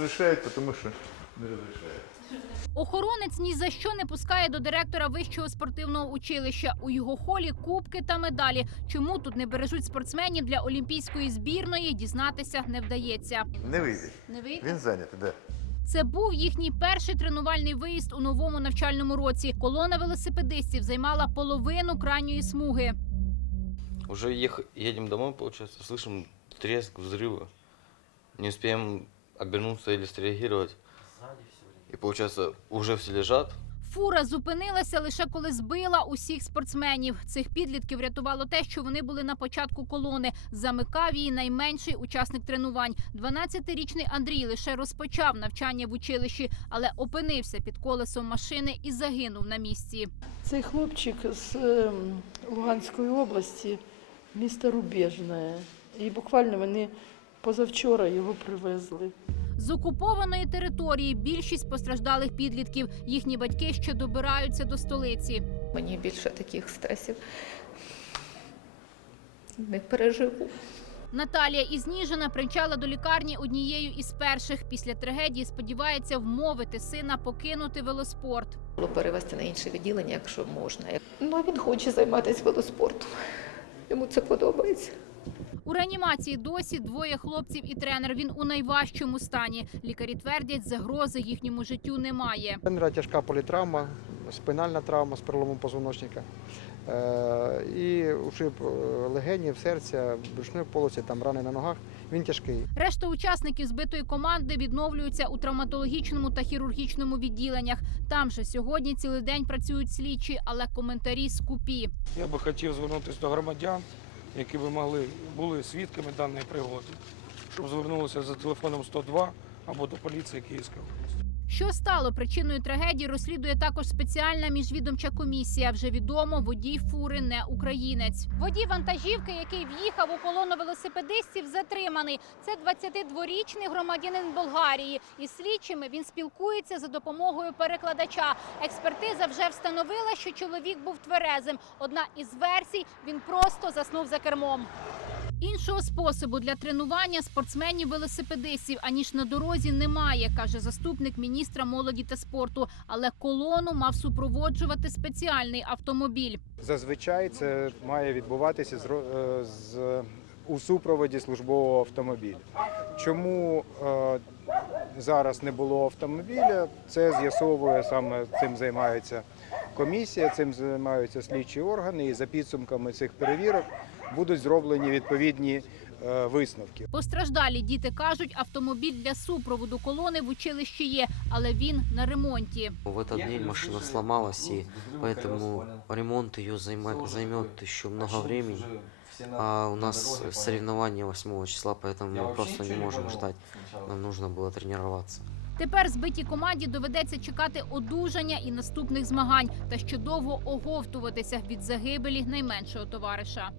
разрешает, тому що не разрешает. Охоронець ні за що не пускає до директора вищого спортивного училища. У його холі кубки та медалі. Чому тут не бережуть спортсменів для олімпійської збірної? Дізнатися не вдається. Не вийде. Не вийде? Він зайнятий, да. Це був їхній перший тренувальний виїзд у новому навчальному році. Колона велосипедистів займала половину крайньої смуги. Уже ех- едем домой, получается, слышим треск, взрывы. Не успеем обернуться или среагировать. И получается, уже все лежат. Фура зупинилася лише коли збила усіх спортсменів. Цих підлітків врятувало те, що вони були на початку колони. Замикав її найменший учасник тренувань. 12-річний Андрій лише розпочав навчання в училищі, але опинився під колесом машини і загинув на місці. Цей хлопчик з ем, Луганської області, місто Рубежне. І буквально вони позавчора його привезли. З окупованої території більшість постраждалих підлітків. Їхні батьки ще добираються до столиці. Мені більше таких стресів не переживу. Наталія із Ніжина примчала до лікарні однією із перших. Після трагедії сподівається вмовити сина покинути велоспорт. Було перевести на інше відділення, якщо можна. Ну, він хоче займатися велоспортом. Йому це подобається. У реанімації досі двоє хлопців і тренер. Він у найважчому стані. Лікарі твердять, загрози їхньому життю немає. Тренера тяжка політравма, спинальна травма з переломом позвоночника. Е, і ушиб е, легенів, серця, брюшної полості, там рани на ногах. Він тяжкий. Решта учасників збитої команди відновлюються у травматологічному та хірургічному відділеннях. Там же сьогодні цілий день працюють слідчі, але коментарі скупі. Я би хотів звернутися до громадян, які би могли були свідками даної пригоди, щоб звернулися за телефоном 102 або до поліції Київської області. Що стало причиною трагедії, розслідує також спеціальна міжвідомча комісія. Вже відомо, водій фури не українець. Водій вантажівки, який в'їхав у колону велосипедистів, затриманий. Це 22-річний громадянин Болгарії. Із слідчими він спілкується за допомогою перекладача. Експертиза вже встановила, що чоловік був тверезим. Одна із версій він просто заснув за кермом. Іншого способу для тренування спортсменів-велосипедистів аніж на дорозі немає, каже заступник міністра молоді та спорту. Але колону мав супроводжувати спеціальний автомобіль. Зазвичай це має відбуватися з, е, у супроводі службового автомобіля. Чому е, зараз не було автомобіля? Це з'ясовує саме цим займається комісія, цим займаються слідчі органи, і за підсумками цих перевірок будуть зроблені відповідні е, висновки. Постраждалі діти кажуть, автомобіль для супроводу колони в училищі є, але він на ремонті. В этот день машина сломалась, и поэтому ремонт ее займет еще много времени. А у нас соревнования 8 числа, поэтому мы просто не можем ждать. Нам нужно было тренироваться. Тепер збитій команді доведеться чекати одужання і наступних змагань, та ще довго оговтуватися від загибелі найменшого товариша.